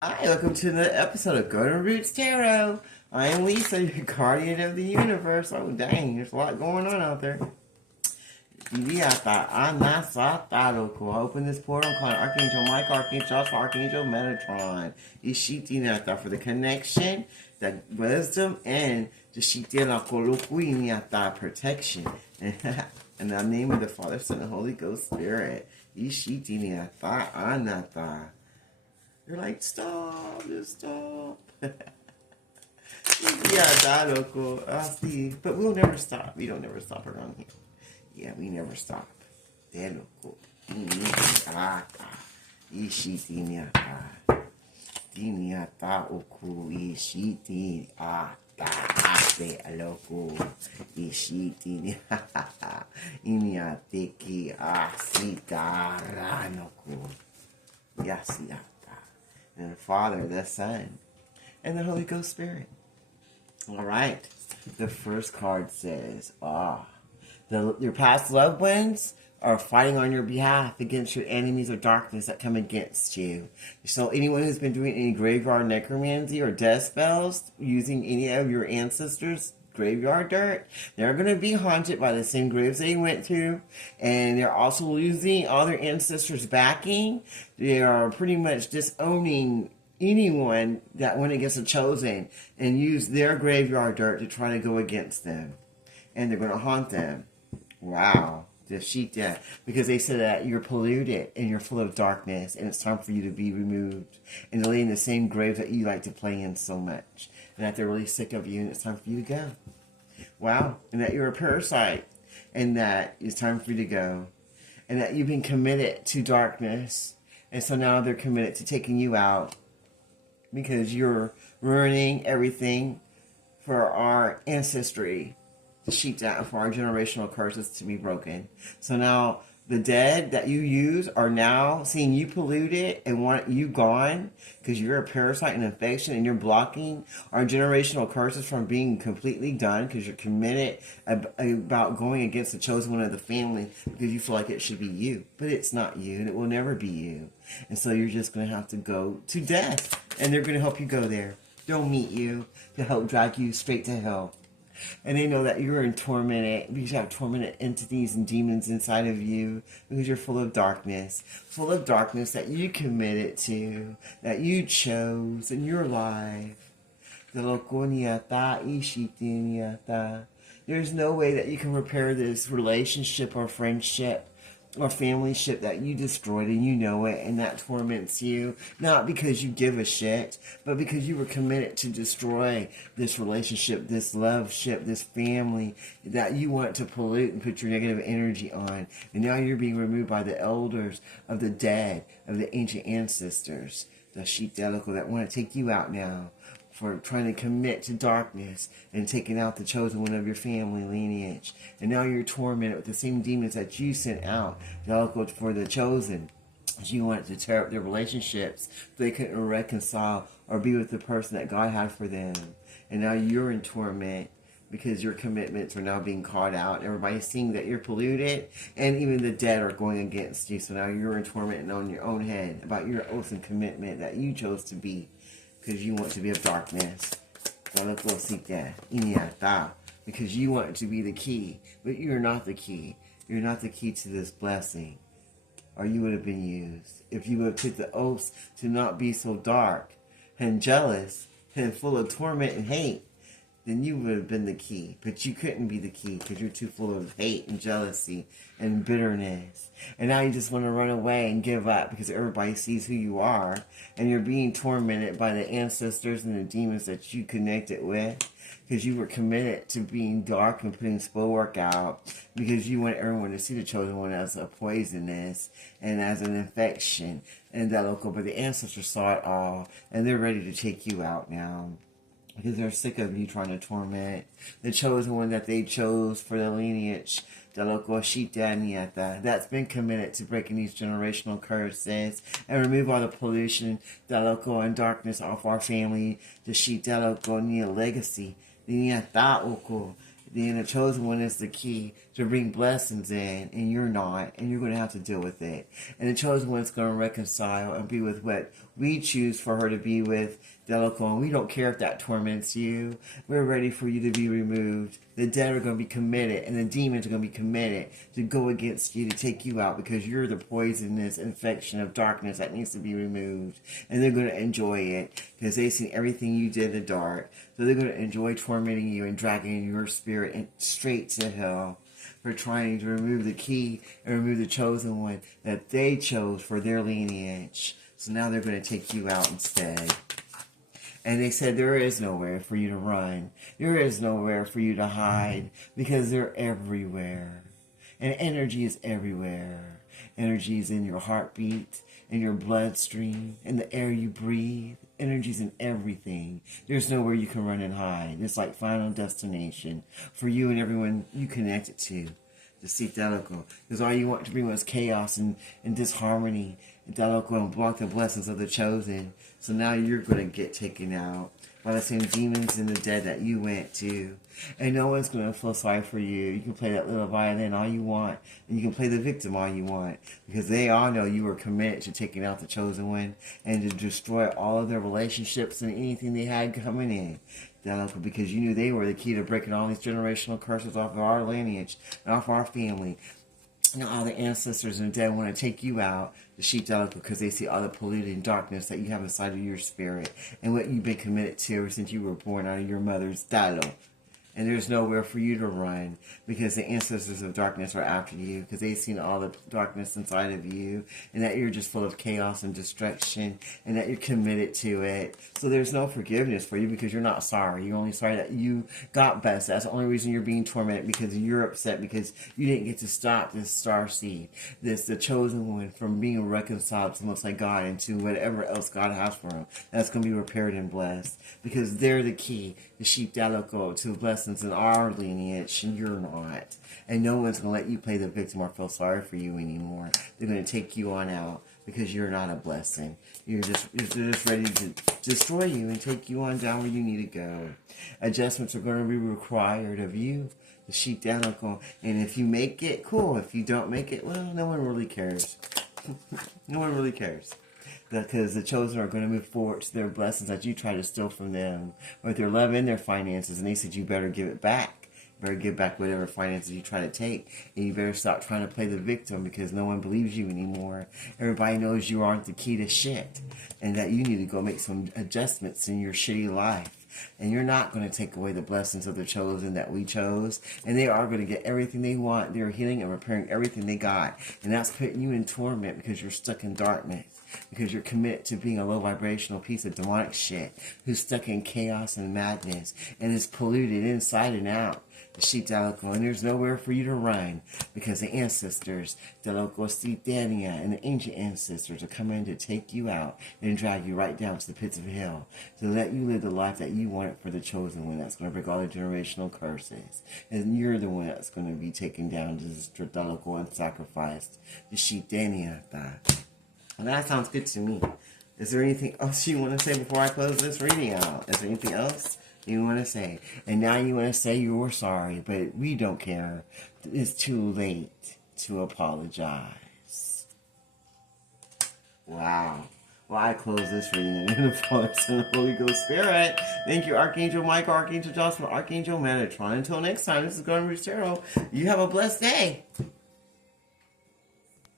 Hi, welcome to another episode of Golden Roots Tarot. I am Lisa, your guardian of the universe. Oh, dang, there's a lot going on out there. I open this portal. I'm calling Archangel Mike, Archangel Joshua, Archangel Metatron. Ishitinata for the connection, the wisdom, and the Shitiana protection. In the name of the Father, Son, and Holy Ghost Spirit. Ishitinata Anata. You're like, stop, just stop. Yeah, loco. See, but we'll never stop. We don't never stop around here. Yeah, we never stop. De loco. Ishitiniata. Tiniata oku. Ishitiniata. Ate loco. Ishitiniata. Iniateki asita ranoko. Yasiata. And the Father, the Son, and the Holy Ghost Spirit. All right. The first card says, your past loved ones are fighting on your behalf against your enemies of darkness that come against you. So anyone who's been doing any graveyard necromancy or death spells using any of your ancestors' graveyard dirt, they're going to be haunted by the same graves they went through, and they're also losing all their ancestors' backing. They are pretty much disowning anyone that went against the chosen and use their graveyard dirt to try to go against them, and they're going to haunt them. Wow. The sheet death, because they said that you're polluted and you're full of darkness and it's time for you to be removed and to lay in the same grave that you like to play in so much, and that they're really sick of you and it's time for you to go. Wow. And that you're a parasite and that it's time for you to go, and that you've been committed to darkness, and so now they're committed to taking you out because you're ruining everything for our ancestry, to sheet down, for our generational curses to be broken. So now the dead that you use are now seeing you polluted and want you gone because you're a parasite and infection, and you're blocking our generational curses from being completely done because you're committed about going against the chosen one of the family because you feel like it should be you. But it's not you, and it will never be you. And so you're just going to have to go to death, and they're going to help you go there. They'll meet you to help drag you straight to hell. And they know that you're in tormented because you have tormented entities and demons inside of you because you're full of darkness that you committed to, that you chose in your life. There's no way that you can repair this relationship or friendship or family ship that you destroyed, and you know it, and that torments you, not because you give a shit, but because you were committed to destroy this relationship, this love ship, this family that you want to pollute and put your negative energy on. And now you're being removed by the elders of the dead, of the ancient ancestors, the Shitelico, that want to take you out now for trying to commit to darkness and taking out the chosen one of your family lineage. And now you're tormented with the same demons that you sent out for the chosen. You wanted to tear up their relationships so they couldn't reconcile or be with the person that God had for them. And now you're in torment because your commitments are now being called out. Everybody's seeing that you're polluted, and even the dead are going against you. So now you're in torment and on your own head about your oath and commitment that you chose to be, because you want to be of darkness. Because you want to be the key. But you're not the key. You're not the key to this blessing. Or you would have been used. If you would have took the oaths to not be so dark and jealous and full of torment and hate, then you would have been the key. But you couldn't be the key because you're too full of hate and jealousy and bitterness. And now you just want to run away and give up because everybody sees who you are. And you're being tormented by the ancestors and the demons that you connected with because you were committed to being dark and putting spell work out because you want everyone to see the chosen one as a poisonous and as an infection and that local. But the ancestors saw it all, and they're ready to take you out now, because they're sick of you trying to torment the chosen one that they chose for the lineage, the local Shitaniata, that's been committed to breaking these generational curses and remove all the pollution, the local and darkness off our family, the Shita local legacy, the Niata oko. Then the chosen one is the key to bring blessings in, and you're not, and you're going to have to deal with it. And the chosen one's going to reconcile and be with what we choose for her to be with, Delacour. We don't care if that torments you. We're ready for you to be removed. The dead are going to be committed, and the demons are going to be committed to go against you, to take you out, because you're the poisonous infection of darkness that needs to be removed. And they're going to enjoy it, because they've seen everything you did in the dark. So they're going to enjoy tormenting you and dragging your spirit straight to hell for trying to remove the key and remove the chosen one that they chose for their lineage. So now they're going to take you out instead. And they said there is nowhere for you to run. There is nowhere for you to hide, because they're everywhere. And energy is everywhere. Energy is in your heartbeat, in your bloodstream, in the air you breathe. Energy's in everything. There's nowhere you can run and hide. It's like Final Destination for you and everyone you connect it to seek Delacour. Because all you want to bring was chaos and disharmony. And Delacour and block the blessings of the chosen. So now you're going to get taken out by the same demons and the dead that you went to. And no one's going to feel sorry for you. You can play that little violin all you want. And you can play the victim all you want. Because they all know you were committed to taking out the chosen one. And to destroy all of their relationships and anything they had coming in. Because you knew they were the key to breaking all these generational curses off of our lineage and off our family. And all the ancestors and the dead want to take you out, the sheep Delacour, because they see all the polluted darkness that you have inside of your spirit and what you've been committed to ever since you were born out of your mother's Dalo. And there's nowhere for you to run, because the ancestors of darkness are after you, because they've seen all the darkness inside of you, and that you're just full of chaos and destruction, and that you're committed to it. So there's no forgiveness for you, because you're not sorry. You're only sorry that you got blessed. That's the only reason you're being tormented, because you're upset because you didn't get to stop this star seed, the chosen one, from being reconciled to the Most High God and to whatever else God has for them. That's going to be repaired and blessed, because they're the key, the sheep Delacour, to blessings in our lineage, and you're not. And no one's going to let you play the victim or feel sorry for you anymore. They're going to take you on out, because you're not a blessing. They're just ready to destroy you and take you on down where you need to go. Adjustments are going to be required of you, the sheep Delacour. And if you make it, cool. If you don't make it, well, no one really cares. No one really cares. Because the chosen are going to move forward to their blessings that you try to steal from them, with their love and their finances. And they said you better give it back. You better give back whatever finances you try to take. And you better stop trying to play the victim, because no one believes you anymore. Everybody knows you aren't the key to shit. And that you need to go make some adjustments in your shitty life. And you're not going to take away the blessings of the chosen that we chose. And they are going to get everything they want. They're healing and repairing everything they got. And that's putting you in torment, because you're stuck in darkness. Because you're committed to being a low vibrational piece of demonic shit who's stuck in chaos and madness and is polluted inside and out. The sheep Delacour, and there's nowhere for you to run, because the ancestors, Delacour, Stethania, and the ancient ancestors are coming to take you out and drag you right down to the pits of hell to let you live the life that you wanted for the chosen one that's going to break all the generational curses. And you're the one that's going to be taken down to Delacour and sacrificed. The sheep Dania. Well, that sounds good to me. Is there anything else you want to say before I close this reading out? Is there anything else you want to say? And now you want to say you were sorry, but we don't care. It's too late to apologize. Wow. Well, I close this reading in the Father, Son, and Holy Ghost Spirit. Thank you, Archangel Michael, Archangel Joshua, Archangel Metatron. Until next time, this is Garden Roots Tarot. You have a blessed day.